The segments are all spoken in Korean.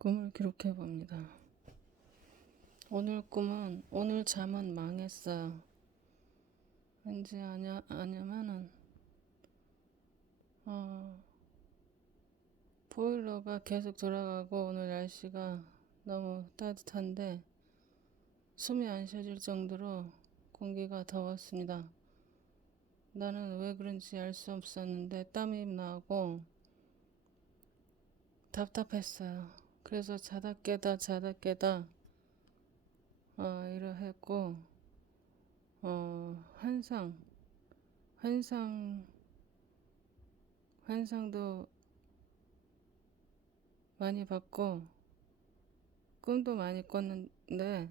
꿈을 기록해 봅니다. 오늘 꿈은, 오늘 잠은 망했어요. 왠지 아냐면은, 보일러가 계속 돌아가고 오늘 날씨가 너무 따뜻한데 숨이 안 쉬어질 정도로 공기가 더웠습니다. 나는 왜 그런지 알 수 없었는데 땀이 나고 답답했어요. 그래서 자다 깨다 이러했고 환상 환상 환상도 많이 봤고 꿈도 많이 꿨는데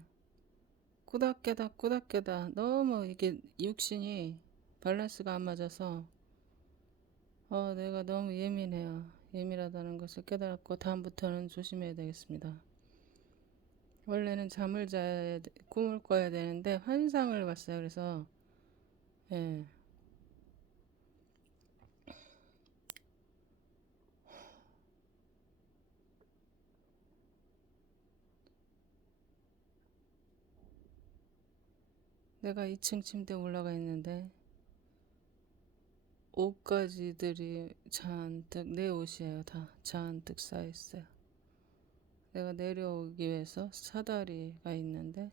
꾸닥깨다 너무 이게 육신이 밸런스가 안 맞아서 내가 너무 예민해요. 예민하다는 것을 깨달았고 다음부터는 조심해야 되겠습니다. 원래는 꿈을 꿔야 되는데 환상을 봤어요. 그래서 예. 내가 2층 침대에 올라가 있는데 옷가지들이 잔뜩, 내 옷이에요. 다 잔뜩 쌓여있어요. 내가 내려오기 위해서 사다리가 있는데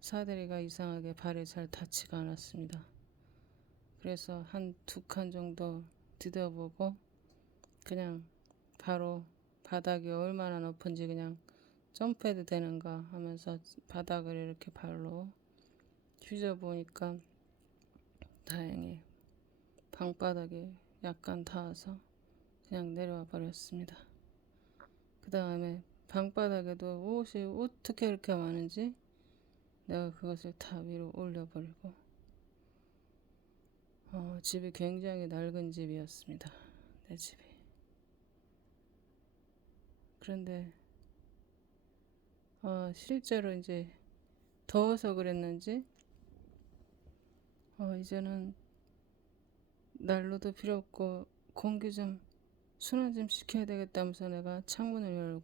사다리가 이상하게 발에 잘 닿지가 않았습니다. 그래서 한 2칸 정도 디뎌보고 그냥 바로 바닥이 얼마나 높은지 그냥 점프해도 되는가 하면서 바닥을 이렇게 발로 휘저보니까 다행히 방바닥에 약간 닿아서 그냥 내려와 버렸습니다. 그 다음에 방바닥에도 옷이 어떻게 이렇게 많은지 내가 그것을 다 위로 올려버리고 집이 굉장히 낡은 집이었습니다. 내 집이. 그런데 실제로 이제 더워서 그랬는지 이제는 난로도 필요 없고 공기 좀 순환 좀 시켜야 되겠다면서 내가 창문을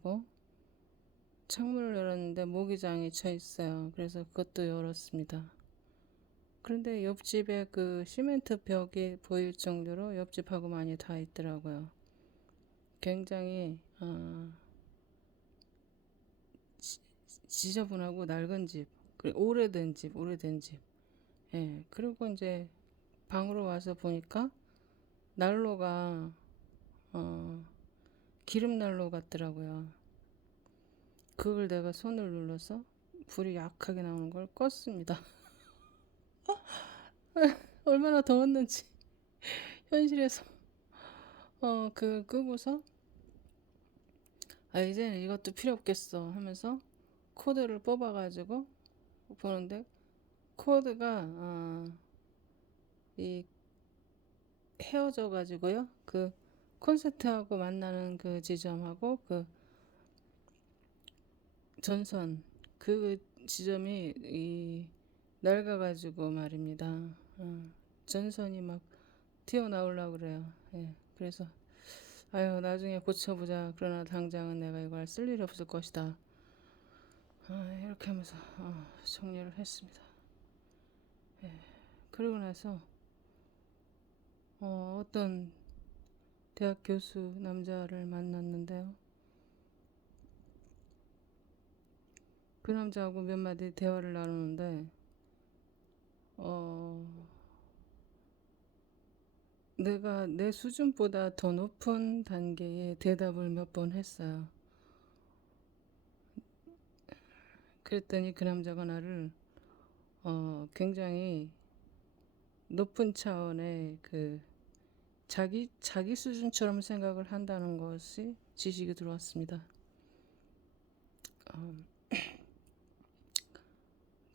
열었는데 모기장이 쳐 있어요. 그래서 그것도 열었습니다. 그런데 옆집에 그 시멘트 벽이 보일 정도로 옆집하고 많이 닿아 있더라고요. 굉장히 지저분하고 낡은 집, 오래된 집. 예. 그리고 이제 방으로 와서 보니까 난로가 기름 난로 같더라고요. 그걸 내가 손을 눌러서 불이 약하게 나오는 걸 껐습니다. 얼마나 더웠는지 현실에서 그걸 끄고서 이제는 이것도 필요 없겠어 하면서 코드를 뽑아가지고 보는데 코드가 이 헤어져 가지고요. 그 콘센트하고 만나는 그 지점하고 그 전선 그 지점이 이 낡아가지고 말입니다. 전선이 막 튀어나오려고 그래요. 예, 그래서 아유 나중에 고쳐보자. 그러나 당장은 내가 이걸 쓸 일이 없을 것이다. 이렇게 하면서 정리를 했습니다. 예, 그러고 나서 어떤 대학 교수 남자를 만났는데요. 그 남자하고 몇 마디 대화를 나누는데 어, 내가 내 수준보다 더 높은 단계의 대답을 몇 번 했어요. 그랬더니 그 남자가 나를 굉장히 높은 차원의 그 자기 수준처럼 생각을 한다는 것이 지식이 들어왔습니다.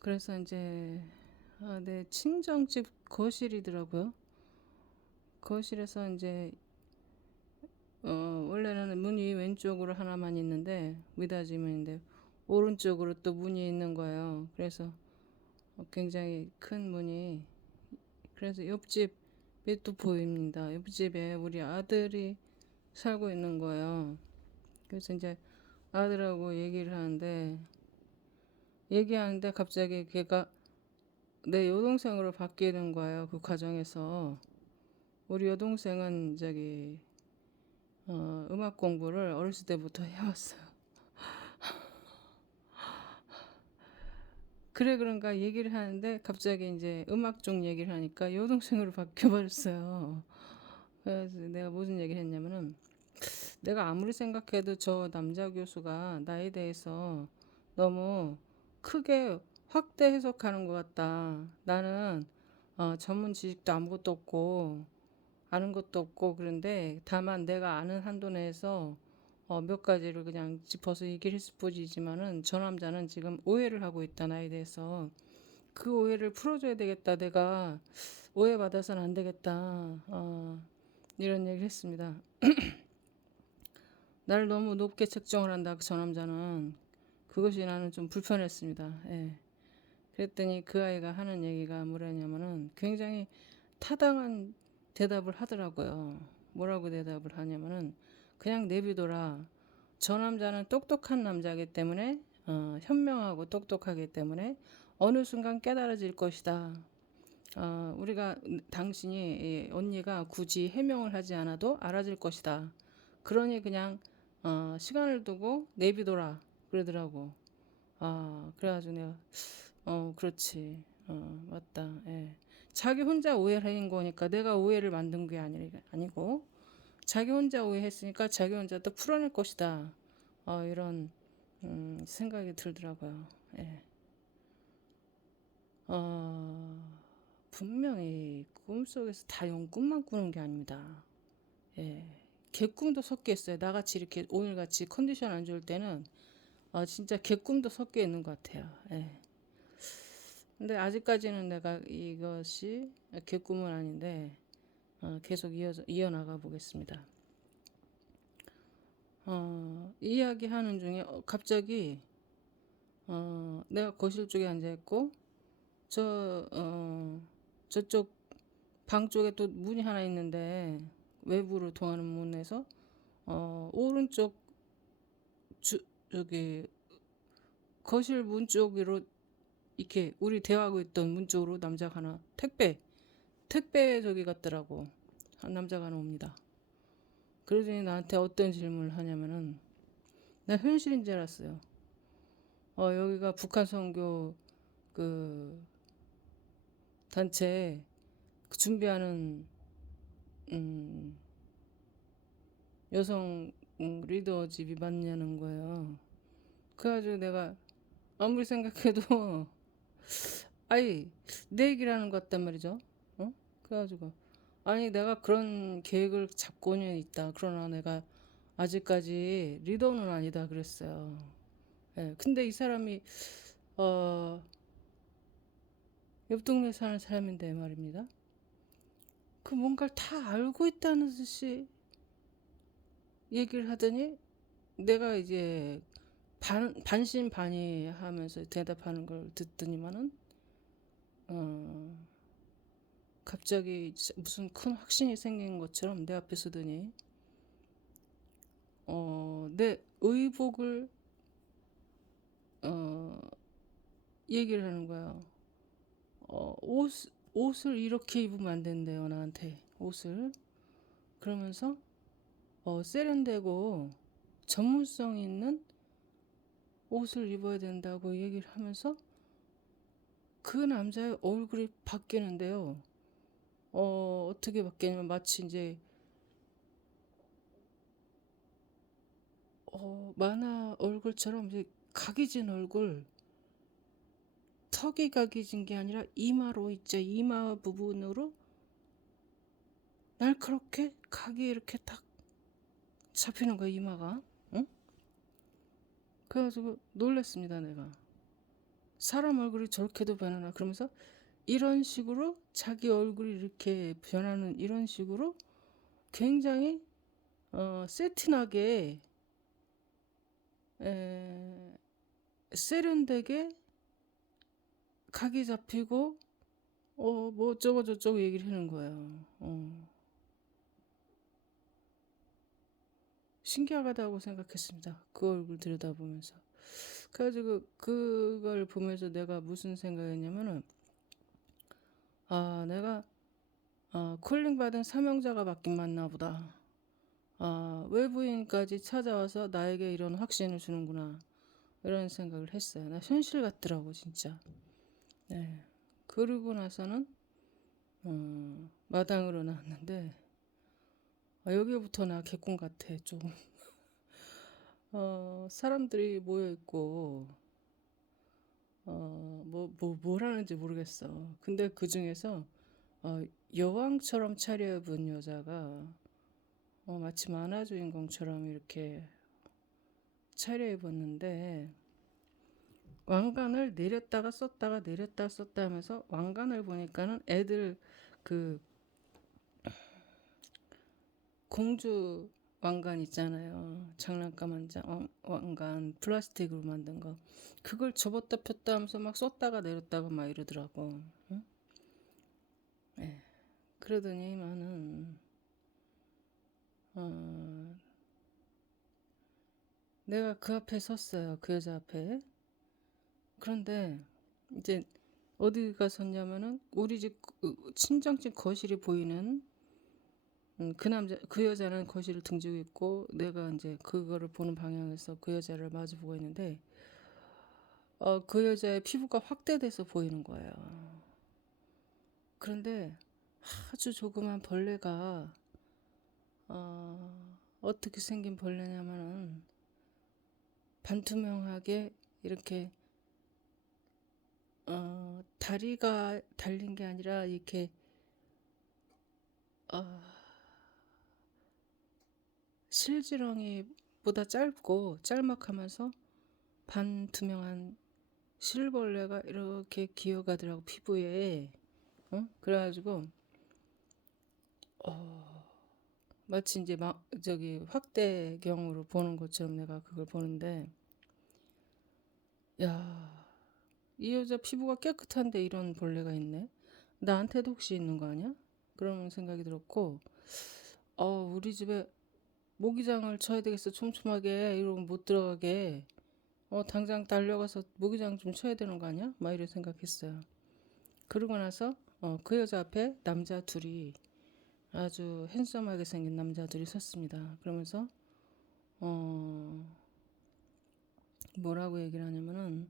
그래서 이제 내 친정집 거실이더라고요. 거실에서 이제 원래는 문이 왼쪽으로 하나만 있는데 미닫이문인데 오른쪽으로 또 문이 있는 거예요. 그래서 굉장히 큰 문이 그래서 옆집이 또 보입니다. 옆집에 우리 아들이 살고 있는 거예요. 그래서 이제 아들하고 얘기하는데 갑자기 걔가 내 여동생으로 바뀌는 거예요. 그 과정에서 우리 여동생은 음악 공부를 어렸을 때부터 해왔어요. 그래 그런가 얘기를 하는데 갑자기 이제 음악 쪽 얘기를 하니까 여동생으로 바뀌어버렸어요. 그래서 내가 무슨 얘기를 했냐면은 내가 아무리 생각해도 저 남자 교수가 나에 대해서 너무 크게 확대 해석하는 것 같다. 나는 전문 지식도 아무것도 없고 아는 것도 없고 그런데 다만 내가 아는 한도 내에서 몇 가지를 그냥 짚어서 얘기를 했을 뿐이지만은 저 남자는 지금 오해를 하고 있다 나에 대해서 그 오해를 풀어줘야 되겠다. 내가 오해받아서는 안 되겠다. 이런 얘기를 했습니다. 나를 너무 높게 책정을 한다. 저 남자는 그것이 나는 좀 불편했습니다. 예. 그랬더니 그 아이가 하는 얘기가 뭐라냐면은 굉장히 타당한 대답을 하더라고요. 뭐라고 대답을 하냐면은 그냥 내비둬라. 저 남자는 똑똑한 남자이기 때문에 현명하고 똑똑하기 때문에 어느 순간 깨달아질 것이다. 우리가 당신이 언니가 굳이 해명을 하지 않아도 알아질 것이다. 그러니 그냥 시간을 두고 내비둬라 그러더라고. 그래가지고 내가 그렇지. 맞다. 예. 자기 혼자 오해를 한 거니까 내가 오해를 만든 게 아니고 자기 혼자 오해했으니까 자기 혼자 또 풀어낼 것이다. 이런 생각이 들더라고요. 예. 분명히 꿈속에서 다 영꿈만 꾸는 게 아닙니다. 예. 개꿈도 섞여 있어요. 나같이 이렇게 오늘같이 컨디션 안 좋을 때는 진짜 개꿈도 섞여 있는 것 같아요. 예. 근데 아직까지는 내가 이것이 개꿈은 아닌데 계속 이어나가 보겠습니다. 이야기하는 중에 갑자기 내가 거실 쪽에 앉아 있고 저쪽 방 쪽에 또 문이 하나 있는데 외부로 통하는 문에서 오른쪽 저기 거실 문 쪽으로 이렇게 우리 대화하고 있던 문 쪽으로 남자가 하나 택배 저기 같더라고. 한 남자가 하나 옵니다. 그러더니 나한테 어떤 질문을 하냐면은 나 현실인 줄 알았어요. 여기가 북한 선교 그 단체 준비하는 여성 리더 집이 맞냐는 거예요. 그래가지고 내가 아무리 생각해도 아니 내 얘기를 하는 것 같단 말이죠. 그래가지고 아니 내가 그런 계획을 잡고는 있다. 그러나 내가 아직까지 리더는 아니다 그랬어요. 예, 근데 이 사람이 옆 동네 사는 사람인데 말입니다. 그 뭔가를 다 알고 있다는 듯이 얘기를 하더니 내가 이제 반신반의 하면서 대답하는 걸 듣더니만은 갑자기 무슨 큰 확신이 생긴 것처럼 내 앞에 서더니 내 의복을 얘기를 하는 거야. 옷을 이렇게 입으면 안 된대요 나한테 옷을. 그러면서 세련되고 전문성 있는 옷을 입어야 된다고 얘기를 하면서 그 남자의 얼굴이 바뀌는데요. 어떻게 바뀌냐면 마치 이제 만화 얼굴처럼 이제 각이진 얼굴, 턱이 각이진 게 아니라 이마로 있죠. 이마 부분으로 날카롭게 각이 이렇게 딱 잡히는 거야 이마가. 응? 그래가지고 놀랬습니다 내가. 사람 얼굴이 저렇게도 변하나 그러면서 이런 식으로 자기 얼굴이 이렇게 변하는 이런 식으로 굉장히 세련되게 세련되게 각이 잡히고 뭐 어쩌고 저쩌고 얘기를 하는 거예요. 신기하다고 생각했습니다. 그 얼굴 들여다보면서. 그래가지고 그걸 보면서 내가 무슨 생각했냐면은, 내가 콜링 받은 사명자가 맞긴 맞나 보다. 외부인까지 찾아와서 나에게 이런 확신을 주는구나. 이런 생각을 했어요. 나 현실 같더라고 진짜. 네. 그러고 나서는 마당으로 나왔는데 여기부터 나 개꿈 같아 좀. 사람들이 모여 있고 뭘 하는지 모르겠어. 근데 그 중에서 여왕처럼 차려입은 여자가 마치 만화 주인공처럼 이렇게 차려입었는데 왕관을 내렸다가 썼다가 내렸다가 썼다 하면서 왕관을 보니까는 애들 그 공주 왕관 있잖아요. 장난감 왕관 플라스틱으로 만든 거. 그걸 접었다 폈다 하면서 막 썼다가 내렸다가 막 이러더라고. 응? 네. 그러더니만은 내가 그 앞에 섰어요. 그 여자 앞에. 그런데 이제 어디가 섰냐면은 우리 집 친정집 거실이 보이는 그 여자는 거실을 등지고 있고 내가 이제 그거를 보는 방향에서 그 여자를 마주 보고 있는데 그 여자의 피부가 확대돼서 보이는 거예요. 그런데 아주 조그만 벌레가 어떻게 생긴 벌레냐면은 반투명하게 이렇게 다리가 달린 게 아니라 이렇게 실지렁이보다 짧고 짤막하면서 반투명한 실벌레가 이렇게 기어가더라고 피부에. 그래가지고 마치 이제 막 저기 확대경으로 보는 것처럼 내가 그걸 보는데 야, 이 여자 피부가 깨끗한데 이런 벌레가 있네. 나한테도 혹시 있는 거 아니야? 그런 생각이 들었고 우리 집에 모기장을 쳐야 되겠어. 촘촘하게 이러고 못 들어가게. 당장 달려가서 모기장 좀 쳐야 되는 거 아니야? 막 이런 생각했어요. 그러고 나서 그 여자 앞에 남자 둘이 아주 핸섬하게 생긴 남자 둘이 섰습니다. 그러면서 뭐라고 얘기를 하냐면은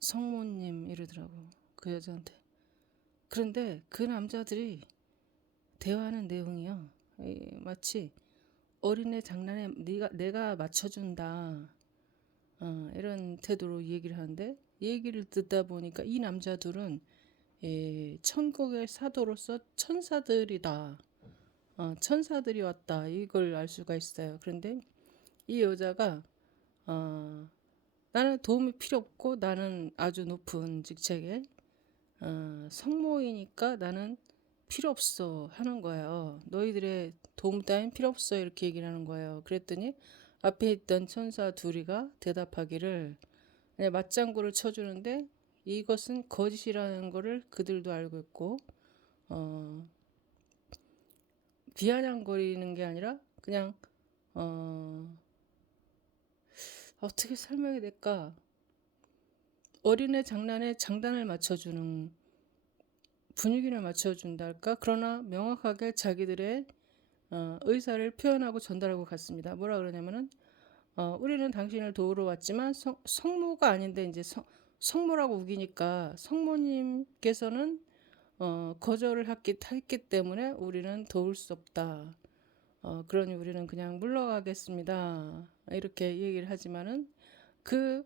성모님 이러더라고 그 여자한테. 그런데 그 남자들이 대화하는 내용이요. 마치 어린애 장난에 내가 맞춰준다. 이런 태도로 얘기를 하는데 얘기를 듣다 보니까 이 남자들은 천국의 사도로서 천사들이다. 천사들이 왔다. 이걸 알 수가 있어요. 그런데 이 여자가 나는 도움이 필요 없고 나는 아주 높은 직책에 성모이니까 나는 필요 없어 하는 거예요. 너희들의 도움 따윈 필요 없어 이렇게 얘기를 하는 거예요. 그랬더니 앞에 있던 천사 둘이가 대답하기를 그냥 맞장구를 쳐주는데 이것은 거짓이라는 거를 그들도 알고 있고 비아냥거리는 게 아니라 그냥 어떻게 설명이 될까? 어린애 장난에 장단을 맞춰주는 분위기를 맞춰준다 할까? 그러나 명확하게 자기들의 의사를 표현하고 전달하고 갔습니다. 뭐라 그러냐면은 우리는 당신을 도우러 왔지만 성모가 아닌데 이제 성모라고 우기니까 성모님께서는 거절을 했기 때문에 우리는 도울 수 없다. 그러니 우리는 그냥 물러가겠습니다. 이렇게 얘기를 하지만은 그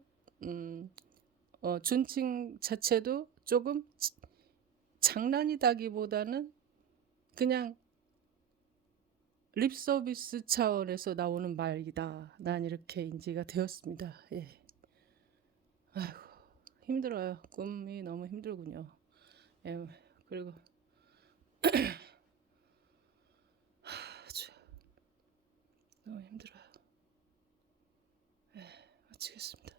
존칭 자체도 조금 장난이다기보다는 그냥 립 서비스 차원에서 나오는 말이다. 난 이렇게 인지가 되었습니다. 예. 아이고, 힘들어요. 꿈이 너무 힘들군요. 예. 그리고 너무 힘들어요. 예, 마치겠습니다.